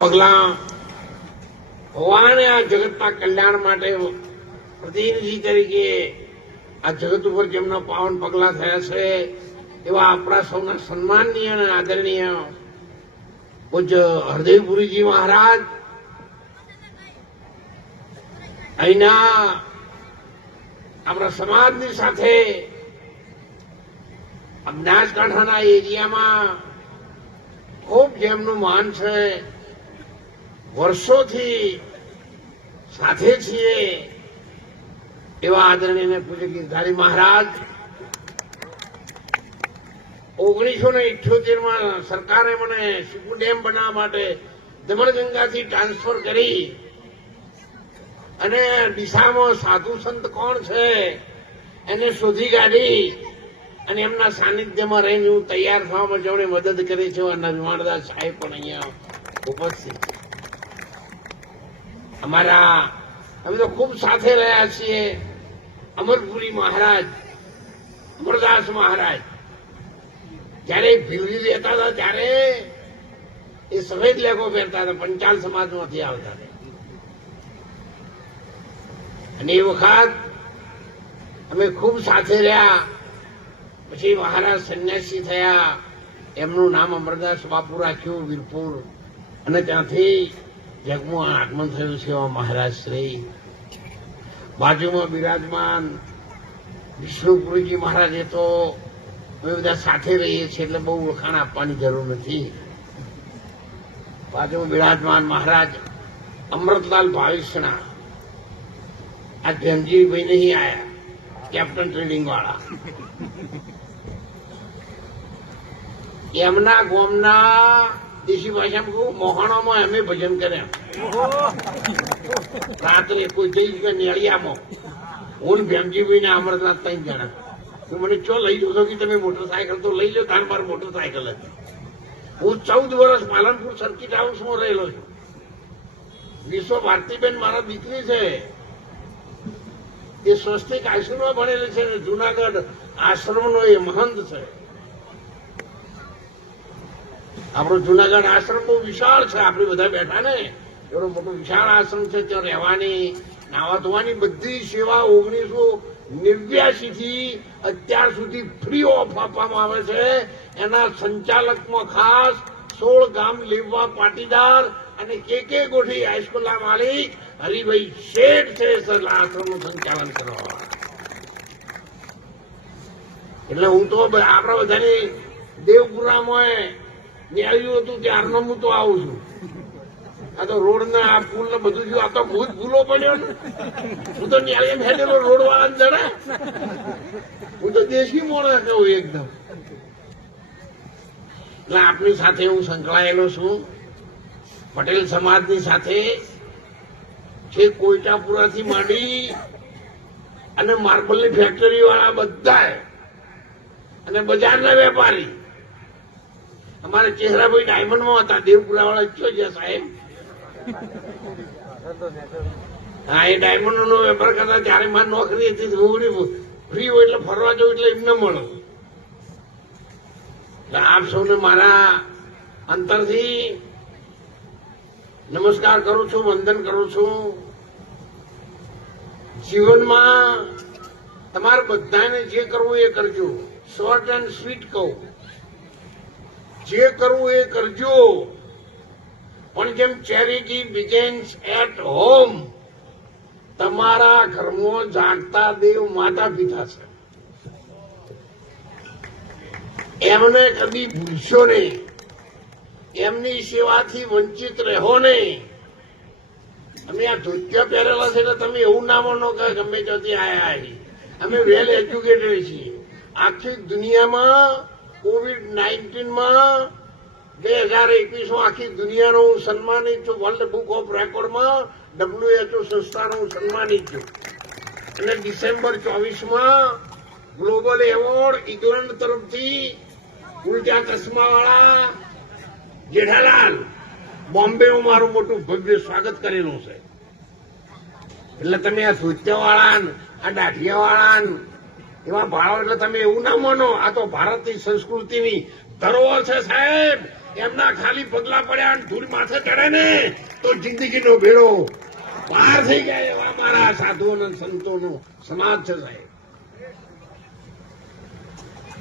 પગલા ભગવાને આ જગતના કલ્યાણ માટે પ્રતિનિધિ તરીકે આ જગત ઉપર જેમના પાવન પગલા થયા છે, એવા આપણા સૌના સન્માનનીય અને આદરણીય પૂજ્ય હરદેવપુરીજી મહારાજ, અહીંના આપણા સમાજની સાથે આ બનાસકાંઠાના એરિયામાં ખૂબ જેમનું માન છે. વર્ષોથી સાથે છીએ એવા આદરણીય પૂજ્ય ગીરધારી મહારાજ. ઓગણીસો ને ઇઠ્યોતેર સરકારે મને સુકુ ડેમ બનાવવા માટે દમણગંગાથી ટ્રાન્સફર કરી અને ડીસામાં સાધુ સંત કોણ છે એને શોધી કાઢી અને એમના સાનિધ્યમાં રહીને હું તૈયાર થવામાં જેમણે મદદ કરી છે એવા નરવાણદાસ સાહેબ પણ અહીંયા ઉપસ્થિત છે. અમારા અમે તો ખૂબ સાથે રહ્યા છીએ. અમરપુરી મહારાજ, અમરદાસ મહારાજ. જયારે ભીવરી રહેતા હતા, ત્યારે એ સફેદ લેગો પહેરતા હતા, પંચાલ સમાજમાંથી આવતા અને એ વખત અમે ખૂબ સાથે રહ્યા. પછી મહારાજ સંન્યાસી થયા. એમનું નામ અમરદાસ બાપુ રાખ્યું, વીરપુર. અને ત્યાંથી જગમાં આગમન થયું છે એવા મહારાજ શ્રી. બાજુમાં બિરાજમાન વિષ્ણુપુરીજી મહારાજે તો અમે બધા સાથે રહીએ છીએ એટલે બહુ ઓળખાણ આપવાની જરૂર નથી. બાજુમાં બિરાજમાન મહારાજ અમૃતલાલ ભાવિષ્ણા આ ધનજીભાઈ નહીં આયા, કેપ્ટન ટ્રેડિંગ વાળા એમના ગોમના દેશી ભાષામાં કહું, મોહણામાં અમે ભજન કર્યા. રાત્રે કોઈ જઈશ ગયા નેળિયામાં. હું ભેમજીભાઈ ને અમરનાથ ત્રણ જણા. તો મને ચો લઈ જશો કે તમે મોટરસાયકલ તો લઈ લો, તાર માર મોટરસાયકલ હતી હું ચૌદ વર્ષ પાલનપુર સર્કિટ હાઉસમાં રહેલો છું. વિશ્વ ભારતીબેન મારા દીકરી છે. એ સ્વસ્તિક આશ્રમમાં ભણેલી છે ને જુનાગઢ આશ્રમનો એ મહંત છે. આપણો જુનાગઢ આશ્રમ બહુ વિશાળ છે. આપણે બધા બેઠા ને, એવડો મોટો વિશાળ આશ્રમ છે. ત્યાં રહેવાની નાવા ધોવાની બધી સેવા ઓગણીસો નેવ્યાસી થી અત્યાર સુધી ફ્રી ઓફ આપવામાં આવે છે. એના સંચાલકમાં ખાસ સોળ ગામ લેવા પાટીદાર અને કે કે ગોઠી હાઈસ્કૂલના માલિક હરિભાઈ શેઠ છે સર, આશ્રમનું સંચાલન કરવા. એટલે હું તો આપણા બધાની દેવપુરામાં ન્યાયું હતું ત્યારનો હું તો આવું છું. આ તો રોડ ને આ પુલ ને બધું આ તો ભૂત ભૂલો પડ્યો ને. હું તો ન્યાય હેડેલો રોડ વાળા જણે હું તો દેશી મોણસ કહું એકદમ. એટલે આપની સાથે હું સંકળાયેલો છું. પટેલ સમાજની સાથે છે કોઈટાપુરાથી માંડી અને માર્બલની ફેક્ટરી વાળા બધા અને બજારના વેપારી અમારે ચહેરાભાઈ ડાયમંડમાં હતા. દેવપુરા વાળા ઈચ્છો છે સાહેબ? હા, એ ડાયમંડ નો વેપાર કરતા ત્યારે મારી નોકરી હતી હું ફ્રી હોય એટલે ફરવા જવું એટલે એમને મળો. એટલે આપ સૌને મારા અંતરથી નમસ્કાર કરું છું, વંદન કરું છું. જીવનમાં તમારે બધાને જે કરવું એ કરજો. શોર્ટ એન્ડ સ્વીટ કહું. જે કરવું એ કરજો. પણ જેમ ચેરિટી બિગેન્સ એટ હોમ તમારા ઘરમાં જાગતા દેવ માતા પિતા છે. એમને કદી ભૂલશો નહીં. એમની સેવાથી વંચિત રહો નહીં. અમે આ ધોતિયા પહેરેલા છે એટલે તમે એવું ના માનો કે ગમે ત્યાંથી આયા અહીં અમે વેલ એજ્યુકેટેડ છીએ. આખી દુનિયામાં કોવિડ નાઇન્ટીનમાં બે હજાર એકવીસમાં આખી દુનિયાનું સન્માનિત છું. વર્લ્ડ બુક ઓફ રેકોર્ડમાં ડબ્લ્યુએચઓ સંસ્થાનું સન્માનિત છું. અને ડિસેમ્બર ચોવીસમાં ગ્લોબલ એવોર્ડ ઇંગ્લેન્ડ તરફથી ઉલટા ચશ્માવાળા જેઠાલાલ બોમ્બેમાં મારું મોટું ભવ્ય સ્વાગત કરેલું છે. એટલે તમે આ ધોતિયાવાળા ને, આ દાઢિયાવાળા ને ભાવ એટલે તમે એવું ના માનો. આ તો ભારતની સંસ્કૃતિની ધરોહર છે સાહેબ. એમના ખાલી પગલા પડ્યા ધૂળ માથે ચડે ને. તો જિંદગીનો ભેડો પાર થઈ જાય એવા મારા સાધુઓ અને સંતોનો સમાજ છે સાહેબ.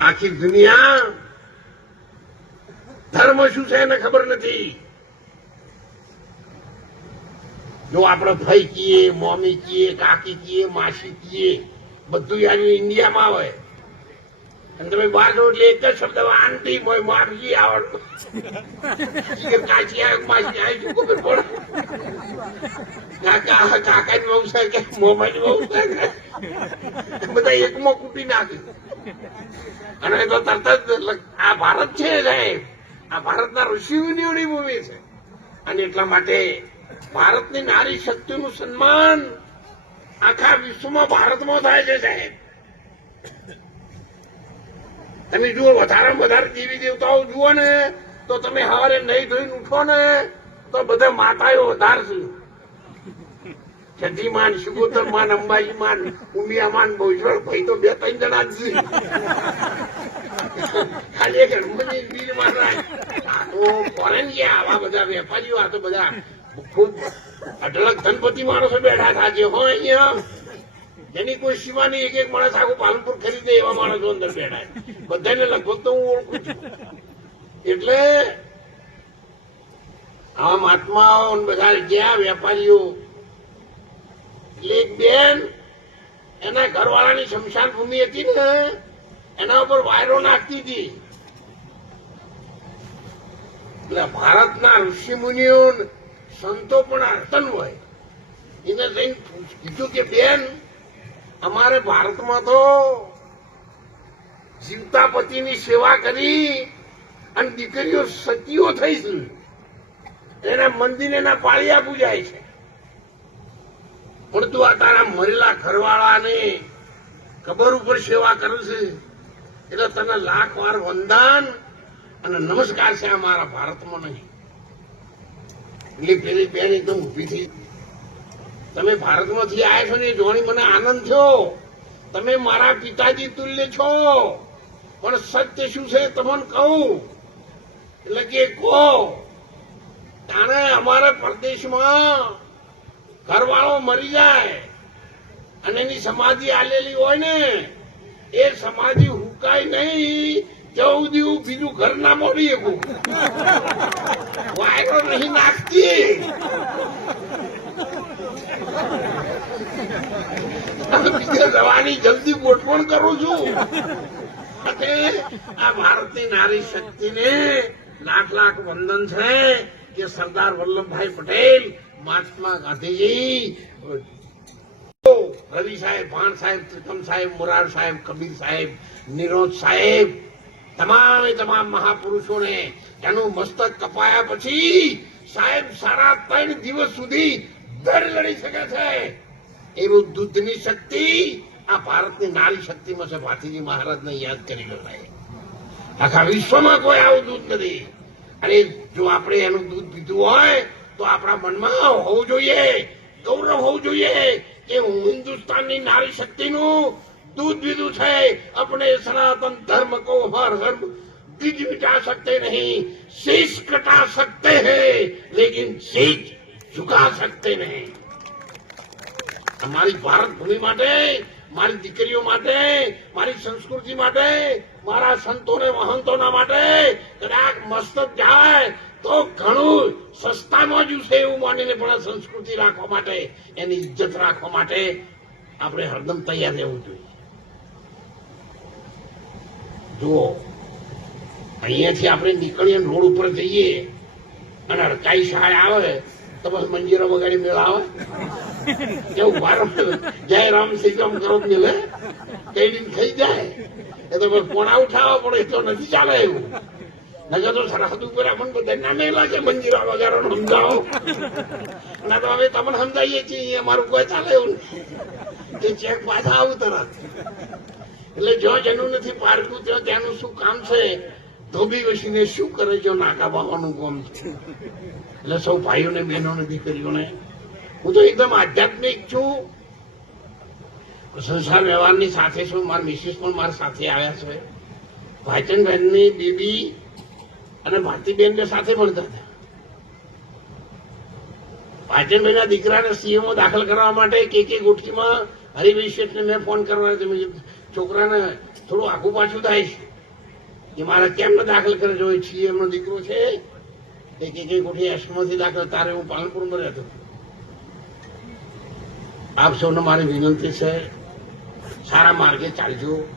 આખી દુનિયા ધર્મ શું છે એને ખબર નથી. જો આપણે ભાઈ કીએ, મોમી કીએ, કાકી કીએ, માસી કીએ બધું યાર ઇન્ડિયામાં આવે. અને તમે બહાર જો એટલે એક જ શબ્દ આંટી, મોય માફી આવડતું કાચી આ માસી આવી શું કે પડે? કાકા કાકાની બહુ છે કે મોમાની વહુ બધા એકમાં કૂટી નાખે. અને તો તરત જ આ ભારત છે સાહેબ. આ ભારતના ઋષિમુનિઓની ભૂમિ છે. અને એટલા માટે ભારતની નારી શક્તિનું સન્માન આખા વિશ્વમાં ભારતમાં થાય છે સાહેબ. તમે જુઓ વધારે વધારે દેવી દેવતાઓ જુઓ ને, તો તમે સવારે નહીં ધોઈને ઉઠો ને, તો બધા માતાઓ વધારશે સતીમાન શિગોતર માન અંબાજી માન ઉમિયા માન ભોજવળ ભાઈ તો બે ત્રણ જણા જ ખાલી એક હનુમાનજી વીર મહારાજ આ તો ફોરેન ગયા, આવા બધા વેપારીઓ, આ તો બધા અઢળક ધનપતિ માણસો બેઠા થા જે હોય અહીંયા. જેની કોઈ સીમા એક એક માણસ આખું પાલનપુર ખરીદે એવા માણસો અંદર બેઠા બધાને લગભગ તો હું ઓળખું છું. એટલે આ મહાત્માઓ બધા ગયા વેપારીઓ, એટલે એક બેન એના ઘરવાળાની શમશાન ભૂમિ હતી ને, એના ઉપર વાયરો નાખતી હતી. એટલે ભારતના ઋષિ મુનિઓ સંતો પણ અર્તન હોય. એને જઈને કીધું કે, બેન, અમારે ભારતમાં તો જીવતા પતિની સેવા કરી અને દીકરીઓ સતીઓ થઈ છે. એના મંદિર એના પાળિયા પૂજાય છે. પણ તું આ તારા મરેલા ઘરવાળાને કબર ઉપર સેવા કરું છે. એટલે તને લાખ વાર વંદન અને નમસ્કાર છે અમારા મારા ભારતમાં નહીં. એટલે પેલી બેન એકદમ ઊભી થઈ. તમે ભારતમાંથી આવ્યા છો ને એ મને આનંદ થયો. તમે મારા પિતાજી તુલ્ય છો. પણ સત્ય શું છે તમને કહું. એટલે કે કહો. તાણે અમારા પ્રદેશમાં ઘરવાળો મરી જાય અને એની સમાધિ આલેલી હોય ને, એ સમાધિ હુકાય નહીં. જવું દીવું બીજું ઘર ના મોડી શકું. વાયરો નહીં નાખતી બીજે જવાની જલ્દી ગોઠવણ કરું છું. આ ભારતની નારી શક્તિને લાખ લાખ વંદન છે કે સરદાર વલ્લભભાઈ પટેલ, મહાત્મા ગાંધીજી રવિ સાહેબ ભાણ સાહેબ, ત્રિકમ સાહેબ, મોરાર સાહેબ, કબીર સાહેબ, નિરોજ સાહેબ તમામે તમામ મહાપુરુષોને એનું મસ્તક કપાયા પછી સાહેબ સારા ત્રણ દિવસ સુધી દર લડી શકે છે. એવું દૂધની શક્તિ આ ભારતની નારી શક્તિમાં છે. ભાતીજી મહારાજને યાદ કરી લેવાય આખા વિશ્વમાં કોઈ આવું દૂધ નથી. અને જો આપણે એનું દૂધ પીધું હોય તો આપણા મનમાં હોવું જોઈએ, ગૌરવ હોવું જોઈએ કે હું હિન્દુસ્તાનની નારી શક્તિનું दूध पीधું છે अपने सनातन धर्म को हर हर बीज मिटा सकते नहीं शीश कटा सकते हैं लेकिन शीश झुका सकते नहीं અમારી ભારત ભૂમિ માટે મારી દીકરીઓ માટે મારી સંસ્કૃતિ માટે મારા સંતોને મહંતોના માટે કદાચ મસ્તક જાય તો ઘણું સસ્તામાં જ છે એવું માનીને પણ આ સંસ્કૃતિ રાખવા માટે એની ઇજ્જત રાખવા માટે આપણે હરદમ તૈયાર રહેવું જોઈએ જુઓ. અહીંયાથી આપણે નીકળીએ રોડ ઉપર જઈએ અને અડકાઈ શાળા આવે, તો બસ મંજીરો વગાડી મેળા આવે. કેવું બાર જય રામ સીતામ કરો જ કઈ થઈ જાય. એ તો બસ પોણા ઉઠાવવા પડે તો નથી ચાલે એવું. નગર તો સરહદ ઉપર આપણને બધા ના મેલા છે મંજીરા વગાડો સમજાવો? ના તો હવે તમને સમજાવીએ છીએ અમારું કોઈ ચાલે એવું તે ચેક પાછા આવું તરત. એટલે જો જેનું નથી પારકું તો ત્યાંનું શું કામ છે? ધોબી વસીને શું કરે જો નાકા બાવાનું કામ એટલે સૌ ભાઈઓને, બહેનોને, દીકરીઓને હું તો એકદમ આધ્યાત્મિક છું. સંસાર વ્યવહારની સાથે છું મારા મિસિસ પણ મારા સાથે આવ્યા છે. ભાઈચંદબહેનની બેબી અને ભારતીબેન સાથે ભણતા હતા. પાચનભાઈના દીકરાને સીએમઓ દાખલ કરવા માટે કે કે ગોઠવીમાં હરિભાઈ શેઠને મેં ફોન કરવાનો મેં છોકરાને થોડું આખું પાછું થાય છે. કે મારે કેમ દાખલ કરે જોઈએ છીએ એમનો દીકરો છે. એ કે કઈ કોઠી એસમાંથી દાખલ, તારે હું પાલનપુરમાં રહેતો હતો. આપ સૌને મારી વિનંતી છે, સારા માર્ગે ચાલજો.